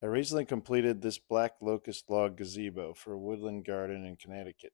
I recently completed this black locust log gazebo for a woodland garden in Connecticut.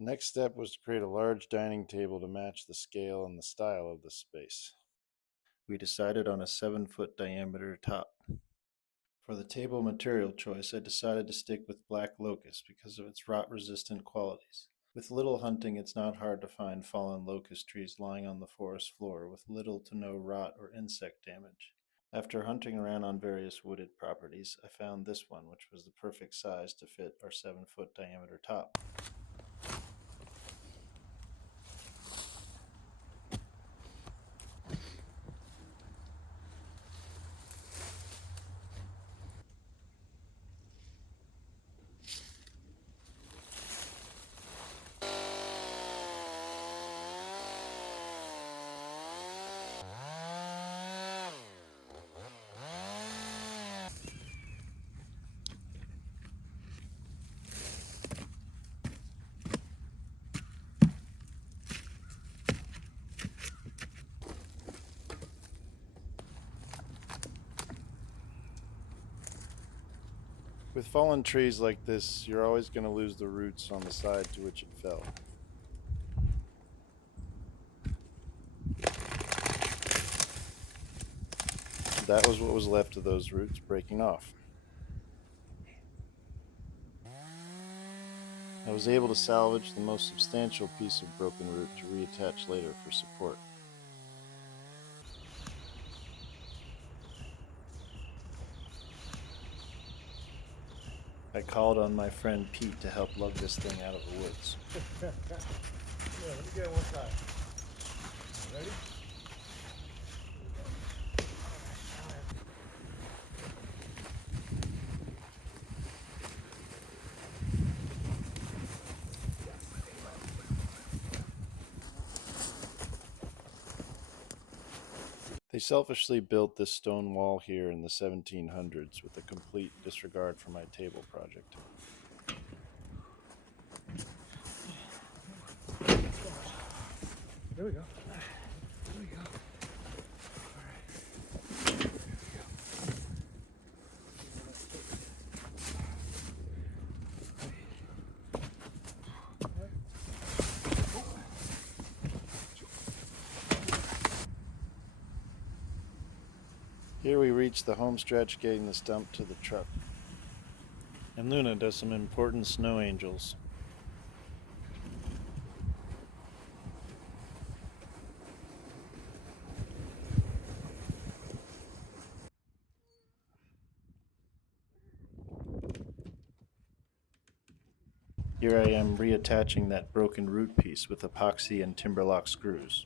The next step was to create a large dining table to match the scale and the style of the space. We decided on a 7-foot diameter top. For the table material choice, I decided to stick with black locust because of its rot-resistant qualities. With little hunting, it's not hard to find fallen locust trees lying on the forest floor with little to no rot or insect damage. After hunting around on various wooded properties, I found this one, which was the perfect size to fit our 7-foot diameter top. With fallen trees like this, you're always going to lose the roots on the side to which it fell. That was what was left of those roots breaking off. I was able to salvage the most substantial piece of broken root to reattach later for support. I called on my friend Pete to help lug this thing out of the woods. Yeah, let me get it one side. Ready? They selfishly built this stone wall here in the 1700s with a complete disregard for my table project. There we go. There we go. Here we reach the home stretch getting the stump to the truck. And Luna does some important snow angels. Here I am reattaching that broken root piece with epoxy and timberlock screws.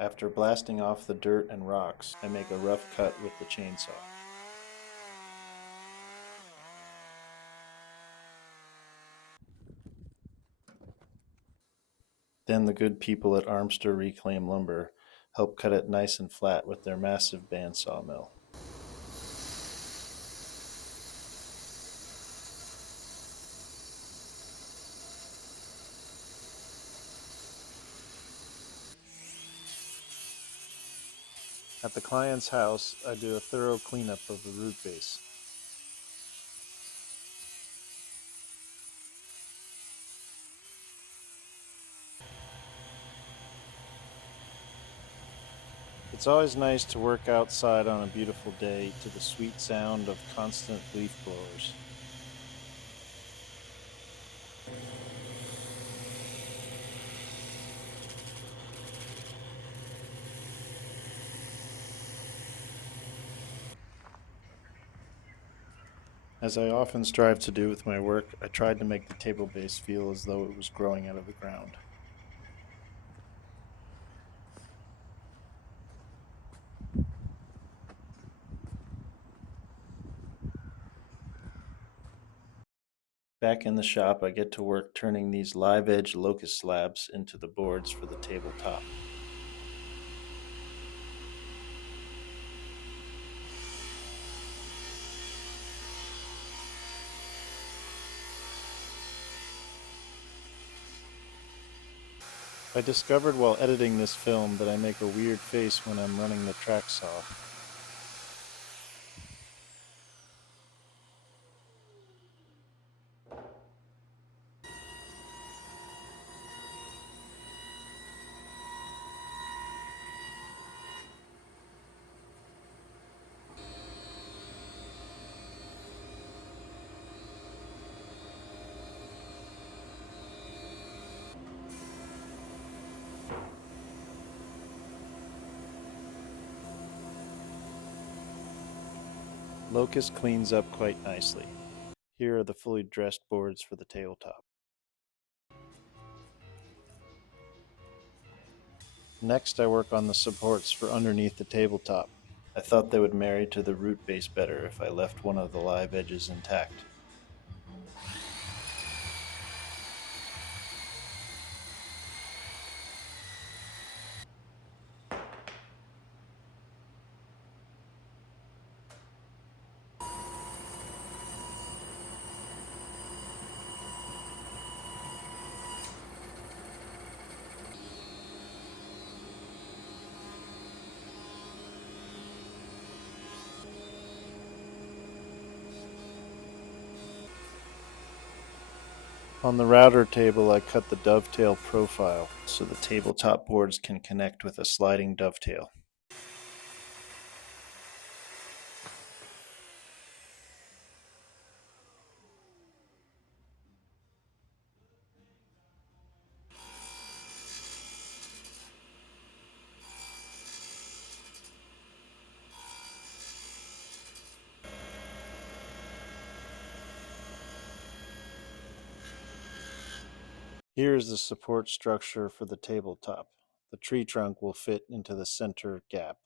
After blasting off the dirt and rocks, I make a rough cut with the chainsaw. Then the good people at Armster Reclaim Lumber help cut it nice and flat with their massive bandsaw mill. At the client's house, I do a thorough cleanup of the root base. It's always nice to work outside on a beautiful day to the sweet sound of constant leaf blowers. As I often strive to do with my work, I tried to make the table base feel as though it was growing out of the ground. Back in the shop, I get to work turning these live edge locust slabs into the boards for the tabletop. I discovered while editing this film that I make a weird face when I'm running the track saw. Locust cleans up quite nicely. Here are the fully dressed boards for the tabletop. Next, I work on the supports for underneath the tabletop. I thought they would marry to the root base better if I left one of the live edges intact. On the router table, I cut the dovetail profile so the tabletop boards can connect with a sliding dovetail. Here is the support structure for the tabletop. The tree trunk will fit into the center gap.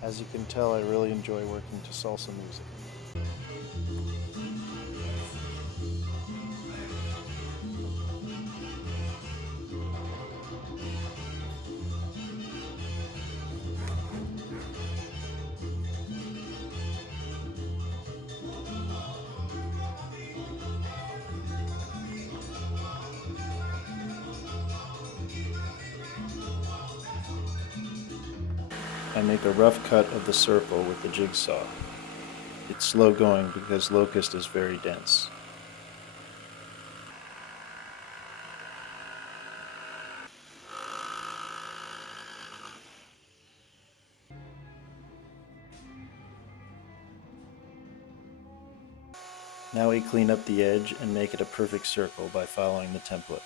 As you can tell, I really enjoy working to salsa music. I make a rough cut of the circle with the jigsaw. It's slow going because Locust is very dense. Now we clean up the edge and make it a perfect circle by following the template.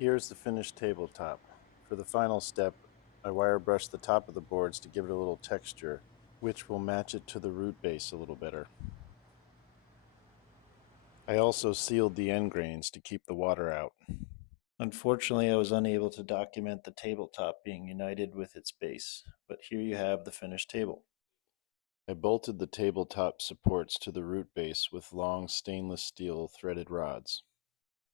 Here's the finished tabletop. For the final step, I wire brush the top of the boards to give it a little texture, which will match it to the root base a little better. I also sealed the end grains to keep the water out. Unfortunately, I was unable to document the tabletop being united with its base, but here you have the finished table. I bolted the tabletop supports to the root base with long stainless steel threaded rods.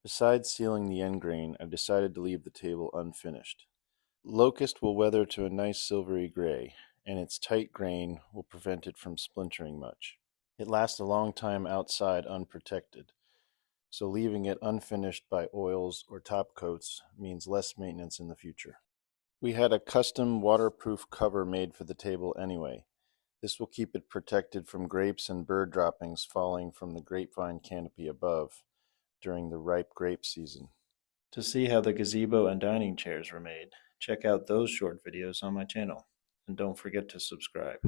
Besides sealing the end grain, I've decided to leave the table unfinished. Locust will weather to a nice silvery gray, and its tight grain will prevent it from splintering much. It lasts a long time outside unprotected, so leaving it unfinished by oils or top coats means less maintenance in the future. We had a custom waterproof cover made for the table anyway. This will keep it protected from grapes and bird droppings falling from the grapevine canopy above during the ripe grape season. To see how the gazebo and dining chairs were made, check out those short videos on my channel. And don't forget to subscribe.